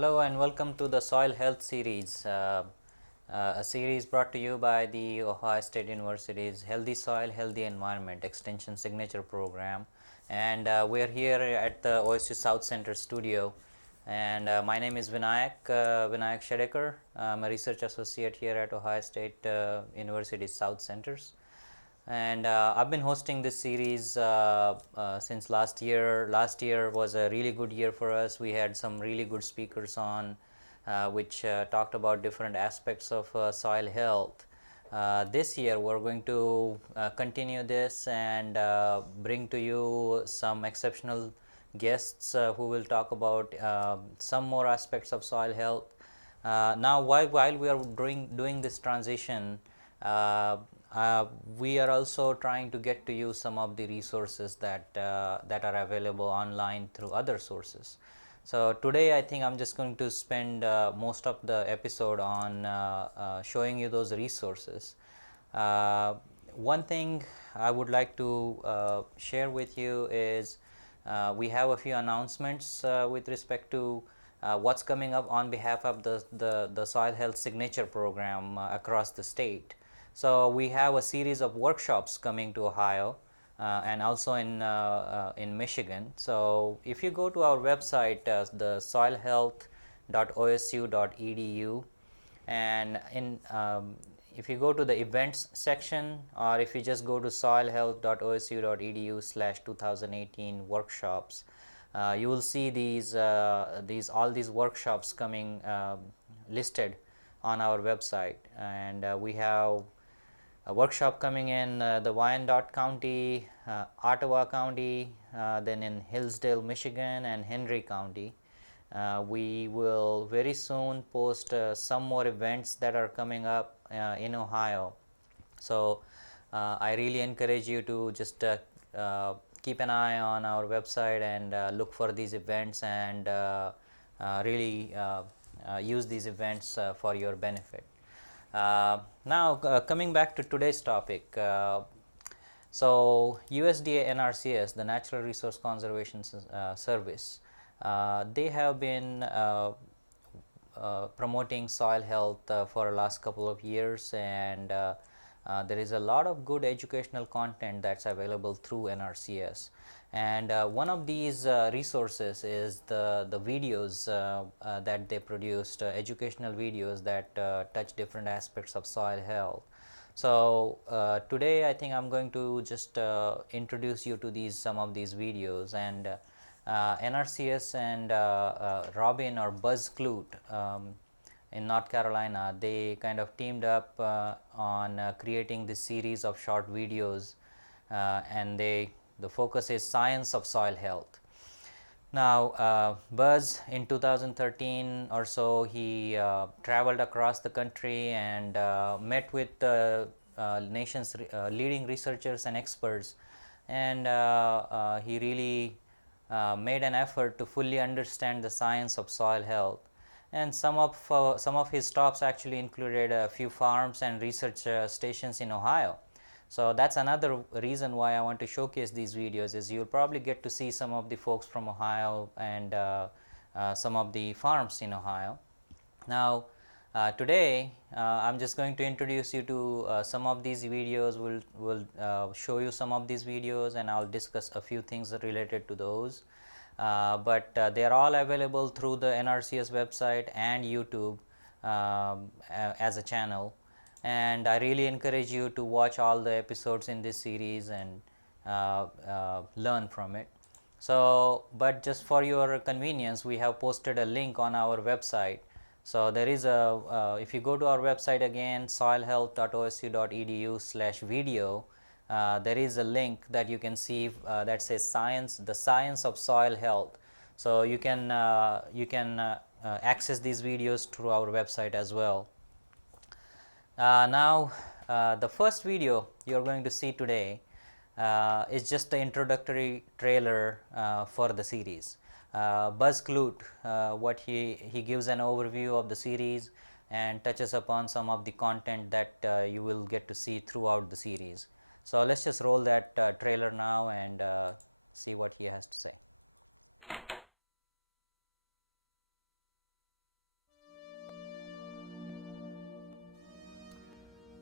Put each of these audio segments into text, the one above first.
Hello and welcome to the Soil Health Series, a series brought to you by the Ohio State University's Healthy Soil, Healthy Environment Extension Signature Program. And we are here at the OSU South Center studio. And my name is Vinayak Shedekar. I'm a research associate here at Ohio State University's South Centers. And I've been hosting this series since last year. Last year was a really good year for us. We had some really good speakers on which talked about different aspects of soil health. This year we're going to continue this and bring to you some exceptional guests who will talk about some more aspects of soil health. Now while we are doing this transition, we are also trying to get to you some of the resources that are available online through other sources. So today I think I'm just going to spend most of the episode on showing you those resources. One thing I would like to share with you is we have a few announcements with respect to what's coming up on behalf of the Soil Health Signature Program across the state. So we have a series of workshops coming to Ohio and also in Michigan. So if you go to our website, the soilhealth.osu.edu, and if you go to the events section, or if you just go to soilhealth.osu.edu/2018 workshops, you will see all these workshops coming listed on our website. And we have a workshop coming in the Wyandotte County, Ottawa County, then in Hillsdale, Michigan, and Henry County. We will very soon post some more events that are coming up in Ohio. So I really encourage you to just keep an eye on our website and look for these events and really use these events for your benefit. Now coming back to today's topic, so USDA NRCS, the Natural Resource Conservation Service, they have been promoting soil health for the last couple of years, and there is a lot of good educational content that's available through NRCS. And one of these resources is the videos that they produced, educational videos that touch different aspects of soil health. So today I think I'm going to just introduce you to some of these videos. And NRCS and Robin or Buzz Clute in North Carolina, they kind of teamed up on creating this series of short videos, and the focus is science of soil health. Now Buzz, in 2013 or so, he traveled across the country and met with the nation's leading researchers and experts, and he really made an effort to fully understand the science of soil health. And some of his stops actually included a few farms and research stations in Ohio. So that's another reason why I want to showcase these videos, is you'll probably get to see some of the folks from Ohio and some of the farms in Ohio. Now today I'm just going to introduce you to some of these videos. We'll show you some of these videos, and I'll discuss a few things related to those. But they are all available through the NRCS website and YouTube as a channel. And I really encourage you to watch all the episodes in this series and learn from it. So, but just for your convenience, we have posted a link on our website. So there is if you go to our website again, soilhealth.osu.edu/video, there is a link that you can see that says the science of soil health. So you can access these videos through our website as well. Now the first video you're going to see today is just the introductory trailer for the series. Buzz Clute, what he gives an overview of the series and touches upon some of the content that you will get to see throughout the series. So let's just roll that trailer now and see what he has to say.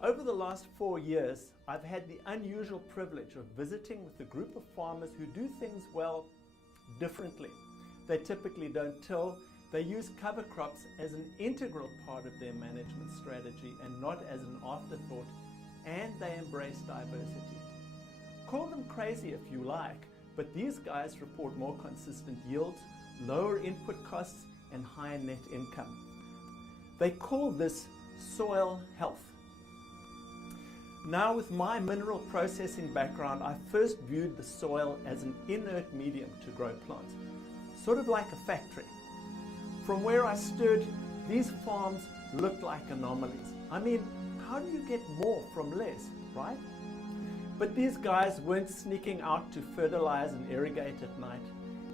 Over the last 4 years, I've had the unusual privilege of visiting with a group of farmers who do things, well, differently. They typically don't till. They use cover crops as an integral part of their management strategy and not as an afterthought, and they embrace diversity. Call them crazy if you like, but these guys report more consistent yields, lower input costs, and higher net income. They call this soil health. Now, with my mineral processing background, I first viewed the soil as an inert medium to grow plants, sort of like a factory. From where I stood, these farms looked like anomalies. I mean, how do you get more from less, right? But these guys weren't sneaking out to fertilize and irrigate at night.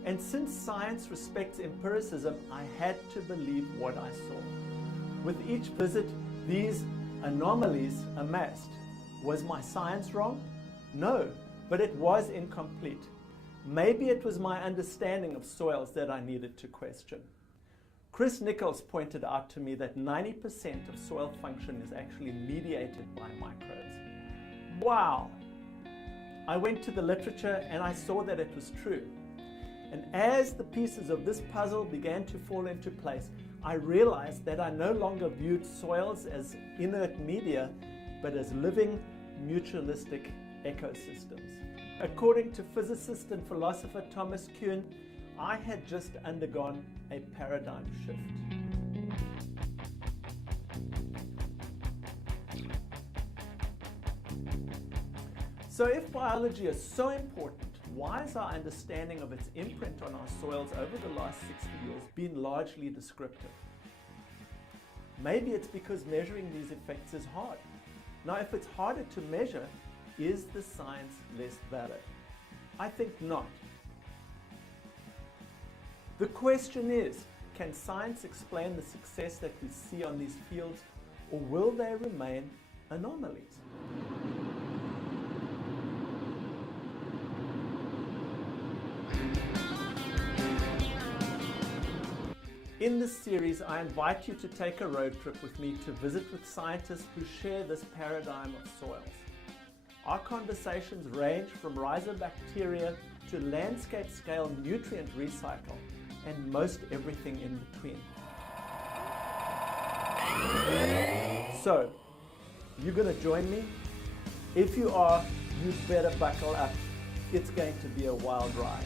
And since science respects empiricism, I had to believe what I saw. With each visit, these anomalies amassed. Was my science wrong? No, but it was incomplete. Maybe it was my understanding of soils that I needed to question. Chris Nichols pointed out to me that 90% of soil function is actually mediated by microbes. Wow! I went to the literature and I saw that it was true. And as the pieces of this puzzle began to fall into place, I realized that I no longer viewed soils as inert media, but as living, mutualistic ecosystems. According to physicist and philosopher Thomas Kuhn, I had just undergone a paradigm shift. So if biology is so important, why has our understanding of its imprint on our soils over the last 60 years been largely descriptive? Maybe it's because measuring these effects is hard. Now, if it's harder to measure, is the science less valid? I think not. The question is, can science explain the success that we see on these fields, or will they remain anomalies? In this series, I invite you to take a road trip with me to visit with scientists who share this paradigm of soils. Our conversations range from rhizobacteria to landscape-scale nutrient recycle and most everything in between. So, you gonna join me? If you are, you better buckle up. It's going to be a wild ride.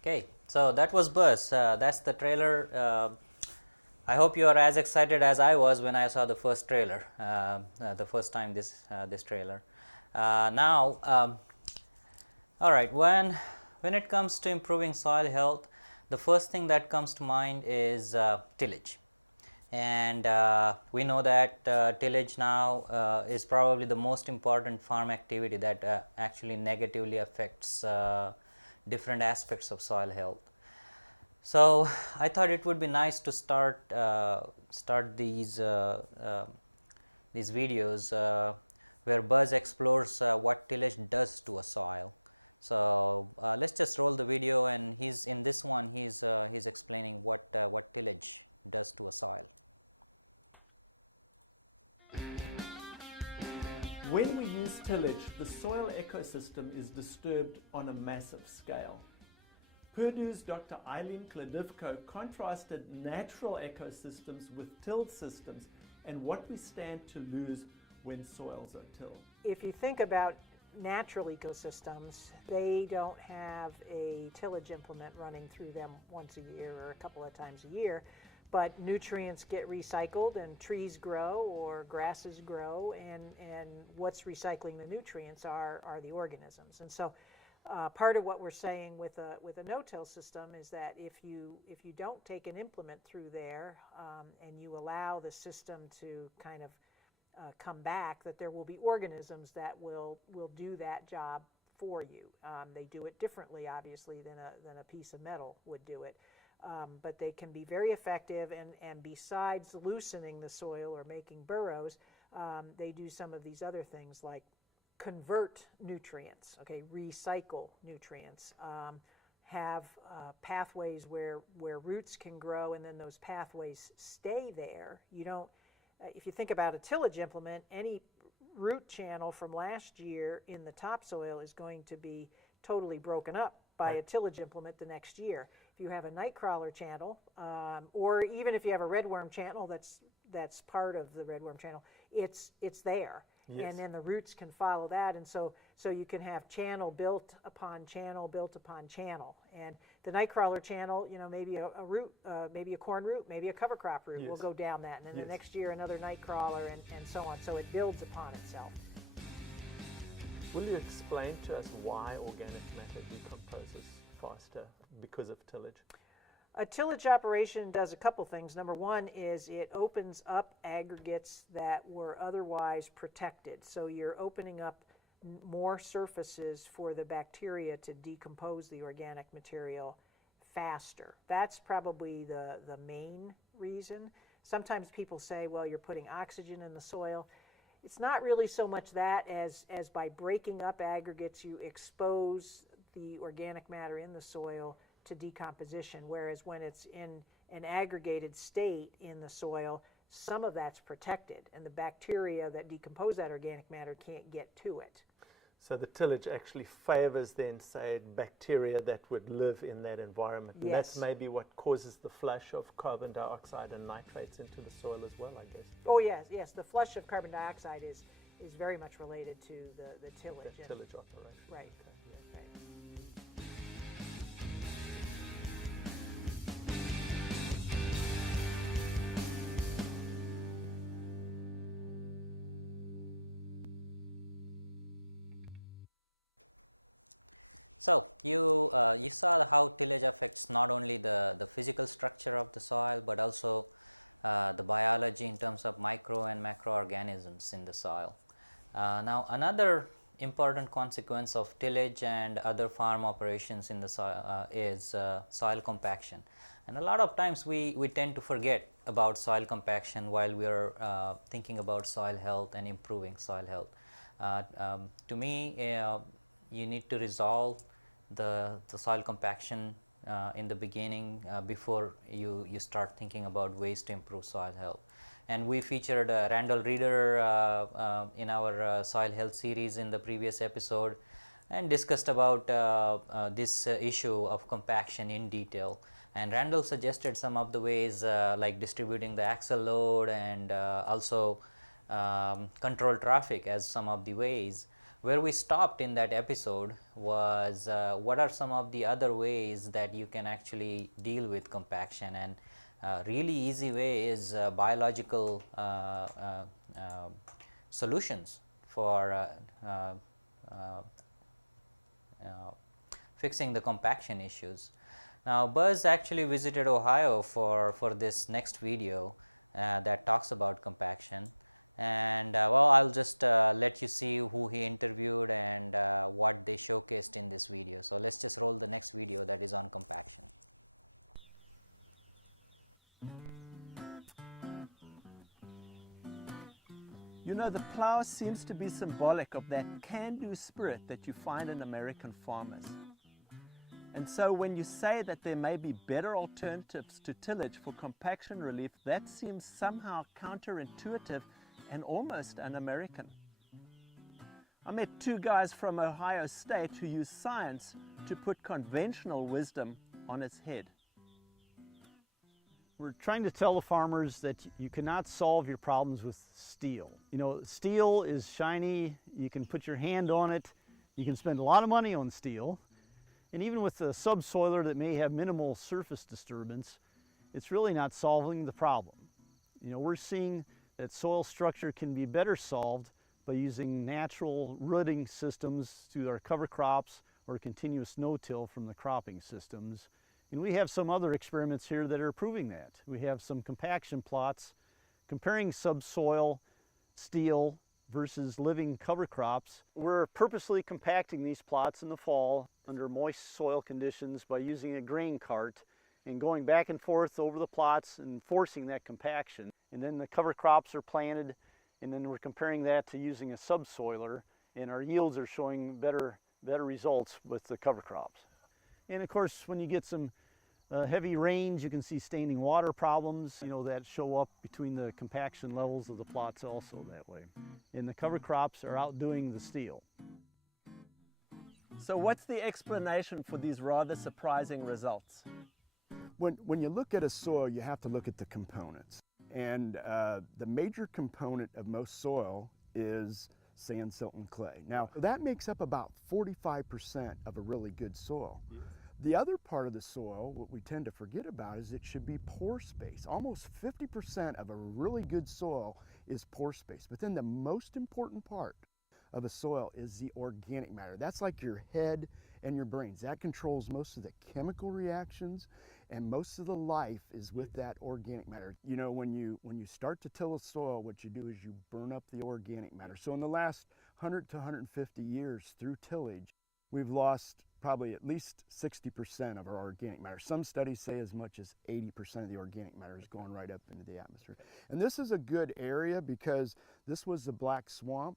Okay, so that was Buzz. That's the trailer. I hope you are as excited as I was when I saw the first trailer, the first time this trailer. All right, when it comes to improving soil health, the first thing that comes to mind is tillage. And we know that tillage now is probably the most important farm activity that actually negatively affects different aspects of soil health. So I thought it would be nice to start these videos where Buzz explores what tillage does to a soil. So let's just roll the video, and he's explaining what tillage does to a soil. When we use tillage, the soil ecosystem is disturbed on a massive scale. Purdue's Dr. Eileen Kladivko contrasted natural ecosystems with tilled systems and what we stand to lose when soils are tilled. If you think about natural ecosystems, they don't have a tillage implement running through them once a year or a couple of times a year, but nutrients get recycled and trees grow or grasses grow, and what's recycling the nutrients are the organisms. And so part of what we're saying with a no-till system is that if you don't take an implement through there and you allow the system to kind of come back, that there will be organisms that will do that job for you. They do it differently, obviously, than a piece of metal would do it. But they can be very effective, and besides loosening the soil or making burrows, they do some of these other things like convert nutrients, okay, recycle nutrients, have pathways where roots can grow, and then those pathways stay there. You don't, if you think about a tillage implement, any root channel from last year in the topsoil is going to be totally broken up by a tillage implement the next year. If you have a nightcrawler channel, or even if you have a redworm channel that's part of the redworm channel, it's there. Yes. And then the roots can follow that, and so you can have channel built upon channel built upon channel. And the nightcrawler channel, maybe a root, maybe a corn root, maybe a cover crop root will go down that, and then the next year another nightcrawler, and so on. So it builds upon itself. Will you explain to us why organic matter decomposes faster because of tillage? A tillage operation does a couple things. Number one is it opens up aggregates that were otherwise protected. So you're opening up more surfaces for the bacteria to decompose the organic material faster. That's probably the main reason. Sometimes people say, well, you're putting oxygen in the soil. It's not really so much that as by breaking up aggregates, you expose the organic matter in the soil to decomposition, whereas when it's in an aggregated state in the soil, some of that's protected, and the bacteria that decompose that organic matter can't get to it. So the tillage actually favors then, say, bacteria that would live in that environment. And yes. That's maybe what causes the flush of carbon dioxide and nitrates into the soil as well, I guess. Oh yes, the flush of carbon dioxide is very much related to the tillage. The tillage operation. Right. Okay. Right. So you saw how tillage affects not only the physical structure of the soil, but also the biology in terms of micro and macroorganisms in the soil. Now another important consequence of tillage and other farm operations in the soil is soil compaction. And a lot of times we tend to forget about soil compaction while we are thinking about soil health and improving soil health. To me, you need to resolve the soil compaction in the beginning before you start thinking about ways to improve soil health. And we featured Randall Reeder in our soil health series in the previous episode, and discussed about this issue of compaction in detail. And Randall suggested some of the ways like distributing the axle load and also control traffic as some of the ways. Where we stopped in that episode was what are some of the other ways that you can actually deal with compaction, and really easy way is biological solutions for fixing the compaction issues. Now Buzz actually visited Ohio for this next video that talks about compaction. And well, I'll just let you see who he interviewed and what they showcased in this video. So let's just roll the next video that is on compaction. You know, the plow seems to be symbolic of that can-do spirit that you find in American farmers. And so when you say that there may be better alternatives to tillage for compaction relief, that seems somehow counterintuitive and almost un-American. I met two guys from Ohio State who use science to put conventional wisdom on its head. We're trying to tell the farmers that you cannot solve your problems with steel. You know, steel is shiny, you can put your hand on it, you can spend a lot of money on steel, and even with a subsoiler that may have minimal surface disturbance, it's really not solving the problem. You know, we're seeing that soil structure can be better solved by using natural rooting systems through our cover crops or continuous no-till from the cropping systems. And we have some other experiments here that are proving that. We have some compaction plots comparing subsoil, steel, versus living cover crops. We're purposely compacting these plots in the fall under moist soil conditions by using a grain cart and going back and forth over the plots and forcing that compaction. And then the cover crops are planted, and then we're comparing that to using a subsoiler, and our yields are showing better results with the cover crops. And of course, when you get some heavy rains, you can see standing water problems, that show up between the compaction levels of the plots also that way. And the cover crops are outdoing the steel. So what's the explanation for these rather surprising results? When you look at a soil, you have to look at the components. And the major component of most soil is sand, silt, and clay. Now, that makes up about 45% of a really good soil. Yes. The other part of the soil, what we tend to forget about, is it should be pore space. Almost 50% of a really good soil is pore space. But then the most important part of a soil is the organic matter. That's like your head and your brains. That controls most of the chemical reactions, and most of the life is with that organic matter. When you start to till a soil, what you do is you burn up the organic matter. So in the last 100 to 150 years through tillage, we've lost probably at least 60% of our organic matter. Some studies say as much as 80% of the organic matter is going right up into the atmosphere. And this is a good area because this was the Black Swamp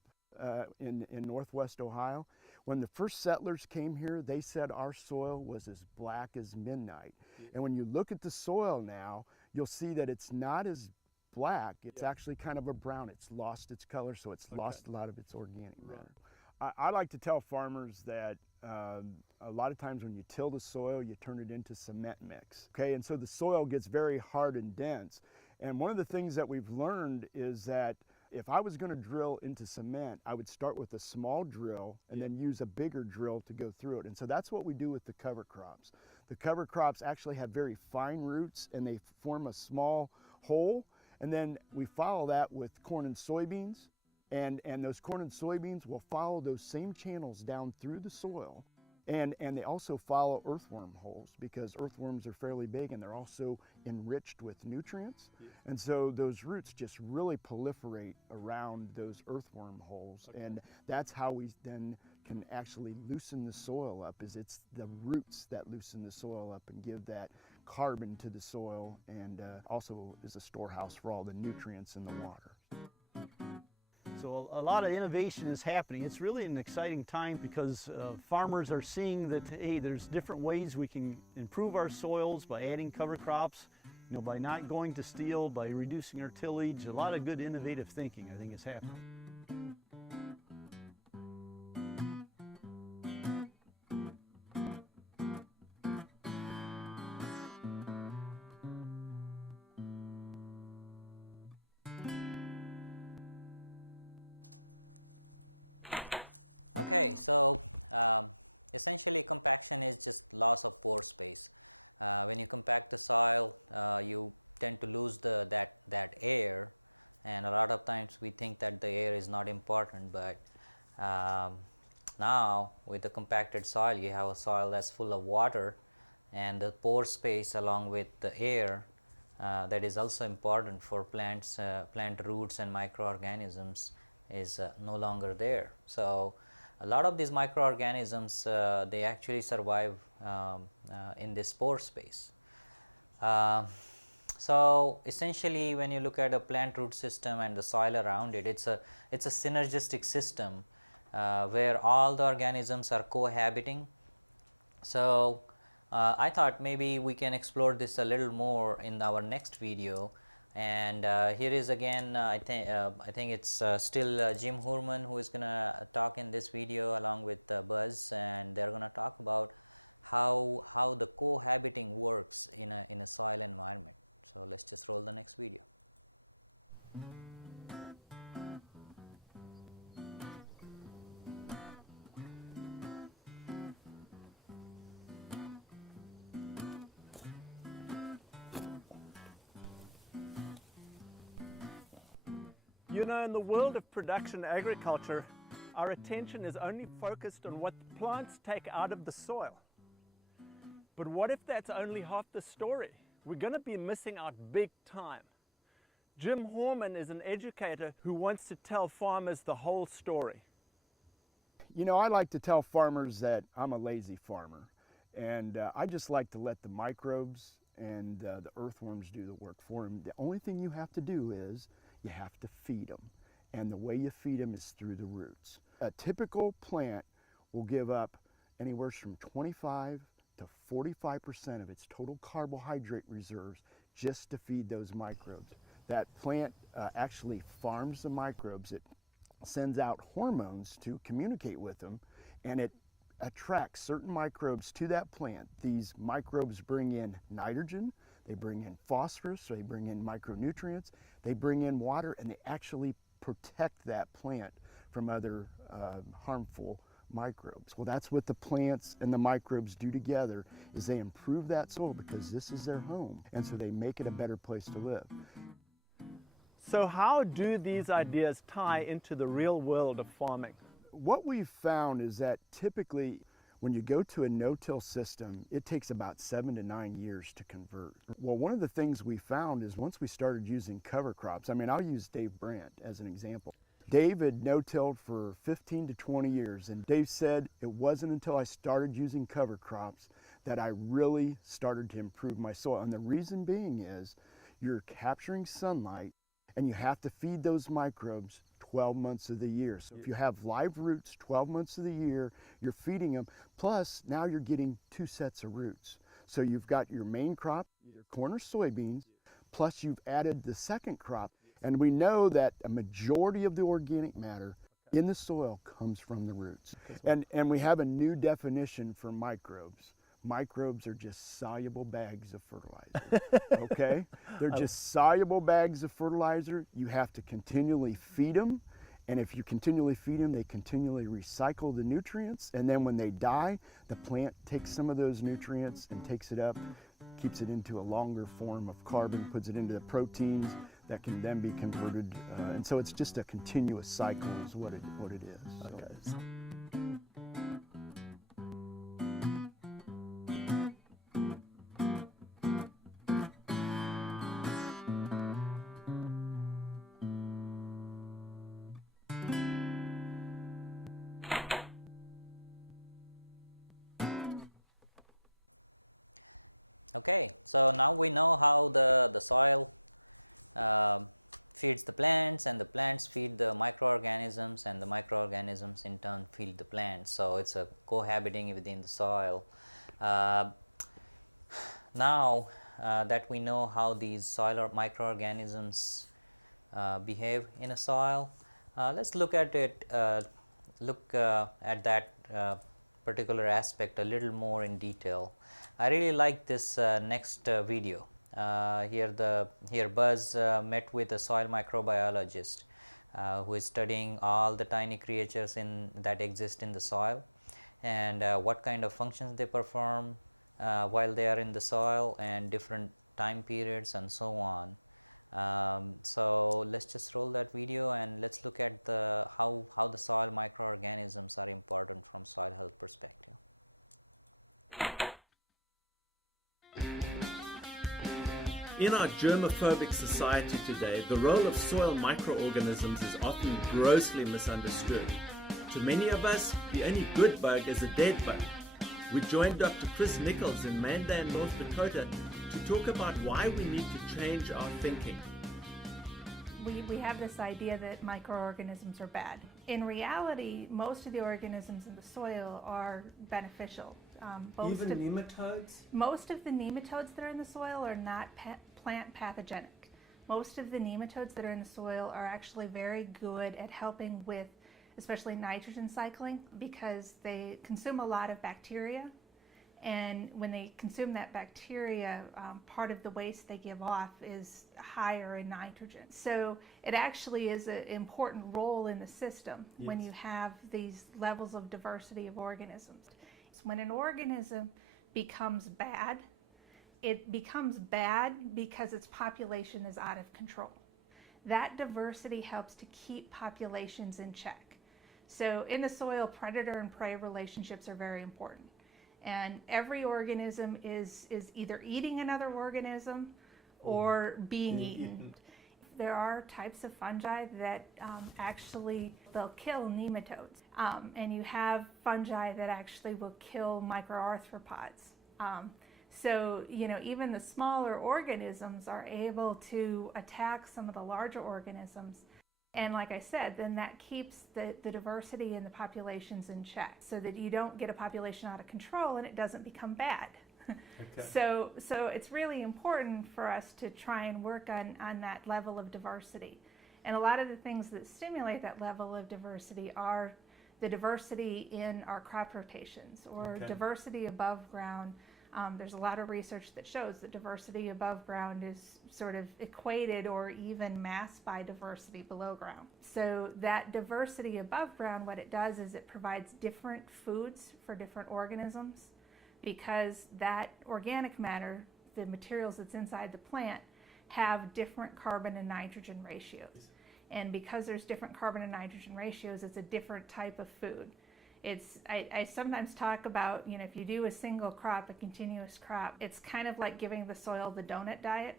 in northwest Ohio. When the first settlers came here, they said our soil was as black as midnight. And when you look at the soil now, you'll see that it's not as black. It's actually kind of a brown. It's lost its color, so it's lost a lot of its organic matter. I like to tell farmers that a lot of times when you till the soil, you turn it into cement mix. Okay, and so the soil gets very hard and dense. And one of the things that we've learned is that if I was going to drill into cement, I would start with a small drill and then use a bigger drill to go through it. And so that's what we do with the cover crops. The cover crops actually have very fine roots, and they form a small hole. And then we follow that with corn and soybeans. And those corn and soybeans will follow those same channels down through the soil. And they also follow earthworm holes because earthworms are fairly big and they're also enriched with nutrients. And so those roots just really proliferate around those earthworm holes. And that's how we then can actually loosen the soil up, is it's the roots that loosen the soil up and give that carbon to the soil, and also is a storehouse for all the nutrients in the water. So a lot of innovation is happening. It's really an exciting time because farmers are seeing that, hey, there's different ways we can improve our soils by adding cover crops, by not going to steel, by reducing our tillage. A lot of good innovative thinking, I think, is happening. Okay, so essentially compaction is just loss of pore space. When you compact the soil, you tend to lose that air, and a lot of times we think that the air is not important, but now with the compacted soil, you have a soil that's full of water, and the pore space along with the air that is also important for plants, plant roots and microorganisms is no longer there. So a lot of these microorganisms, they actually survive in this pore space. So essentially, when you look at a plant root system and the soil around it, it's a synergistic system where all the organisms are cohabiting. So I thought maybe we can explore this a little more in our next video. And here is again, I think it's still Jim Hurman who is going to talk in this video along with Buzz, and they're going to talk about how the cohabiting works in a soil environment. So let's just roll the next video. In the world of production agriculture, our attention is only focused on what the plants take out of the soil. But what if that's only half the story? We're going to be missing out big time. Jim Horman is an educator who wants to tell farmers the whole story. You know, I like to tell farmers that I'm a lazy farmer, and I just like to let the microbes and the earthworms do the work for them. The only thing you have to do is you have to feed them, and the way you feed them is through the roots. A typical plant will give up anywhere from 25 to 45% of its total carbohydrate reserves just to feed those microbes. That plant actually farms the microbes. It sends out hormones to communicate with them, and it attracts certain microbes to that plant. These microbes bring in nitrogen, they bring in phosphorus, they bring in micronutrients, they bring in water, and they actually protect that plant from other harmful microbes. Well, that's what the plants and the microbes do together, is they improve that soil because this is their home, and so they make it a better place to live. So how do these ideas tie into the real world of farming? What we've found is that typically when you go to a no-till system, it takes about 7 to 9 years to convert. Well, one of the things we found is once we started using cover crops, I mean, I'll use Dave Brandt as an example. Dave had no-tilled for 15 to 20 years, and Dave said it wasn't until I started using cover crops that I really started to improve my soil. And the reason being is you're capturing sunlight, and you have to feed those microbes 12 months of the year. So if you have live roots 12 months of the year, you're feeding them, plus now you're getting 2 sets of roots. So you've got your main crop, either corn or soybeans, plus you've added the second crop. And we know that a majority of the organic matter in the soil comes from the roots. And we have a new definition for microbes. Microbes are just soluble bags of fertilizer, okay? They're just soluble bags of fertilizer. You have to continually feed them, and if you continually feed them, they continually recycle the nutrients, and then when they die, the plant takes some of those nutrients and takes it up, keeps it into a longer form of carbon, puts it into the proteins that can then be converted, and so it's just a continuous cycle is what it is. Okay. So. Okay, so now we know how the soil feeds the plants, and the plants feed the microorganisms, and the microorganisms in turn feed the plants. So it's a cohabiting within the soil. Now that we know how these soil or microorganisms behave in a soil, let's look at it. At that particular aspect a little more in detail. I really like this next video. Here Buzz met with a soil microbiologist who is studying all the tiny creatures that exist in the soil, and what kind of functions they perform while they are in the soil, and different time periods and so on. So let's just roll that video, and let's look at how the soil microorganisms are important from soil health perspective. In our germophobic society today, the role of soil microorganisms is often grossly misunderstood. To many of us, the only good bug is a dead bug. We joined Dr. Chris Nichols in Mandan, North Dakota, to talk about why we need to change our thinking. We have this idea that microorganisms are bad. In reality, most of the organisms in the soil are beneficial. Even nematodes? Most of the nematodes that are in the soil are not plant pathogenic. Most of the nematodes that are in the soil are actually very good at helping with especially nitrogen cycling, because they consume a lot of bacteria, and when they consume that bacteria, part of the waste they give off is higher in nitrogen. So it actually is an important role in the system when you have these levels of diversity of organisms. When an organism becomes bad, it becomes bad because its population is out of control. That diversity helps to keep populations in check. So in the soil, predator and prey relationships are very important. And every organism is either eating another organism or being eaten. there are types of fungi that actually they'll kill nematodes, and you have fungi that actually will kill microarthropods. So, even the smaller organisms are able to attack some of the larger organisms. And like I said, then that keeps the diversity in the populations in check so that you don't get a population out of control and it doesn't become bad. Okay. So it's really important for us to try and work on that level of diversity. And a lot of the things that stimulate that level of diversity are the diversity in our crop rotations or Okay. diversity above ground. There's a lot of research that shows that diversity above ground is sort of equated or even masked by diversity below ground. So that diversity above ground, what it does is it provides different foods for different organisms, because that organic matter, the materials that's inside the plant, have different carbon and nitrogen ratios. And because there's different carbon and nitrogen ratios, it's a different type of food. I sometimes talk about, if you do a single crop, a continuous crop, it's kind of like giving the soil the donut diet,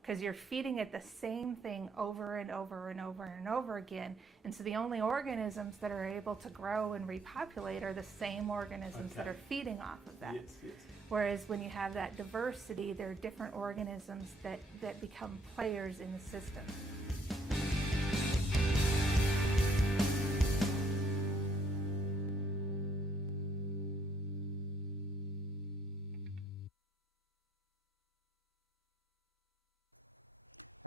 because you're feeding it the same thing over and over and over and over again. And so the only organisms that are able to grow and repopulate are the same organisms that Okay. are feeding off of that. Yes, yes. Whereas when you have that diversity, there are different organisms that become players in the system.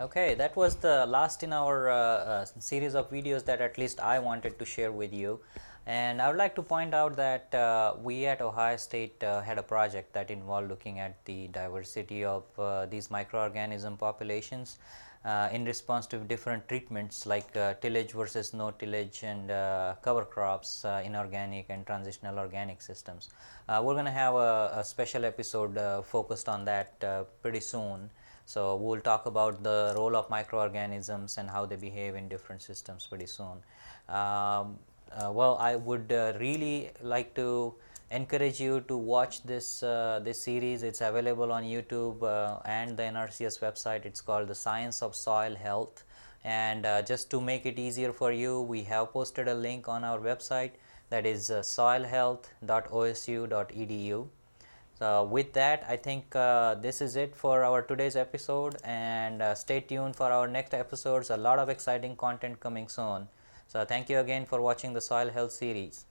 Okay, that was the last in our series of videos that at least I wanted to share with you. And I would like to point out that we at Ohio State had a project that involved looking at the diversity of these microorganism populations in response to different treatments like tillage versus no tillage and cover crops, inorganic and transitional organic systems. We're going to have a special episode focused on that pretty soon. So we'll talk about the role of microorganisms and how they behave in different systems pretty soon. Well, I would really like to encourage you to watch this series. It's available on YouTube and the NRCS website. It's called The Science of Soil Health. And just to make it easier for you, we have posted a link on our website, that is soilhealth.osu.edu. So with that, I think this is it for our today's episode, and stay tuned for our next episodes. A lot of exciting content coming soon. So thank you again for watching the Soil Health series.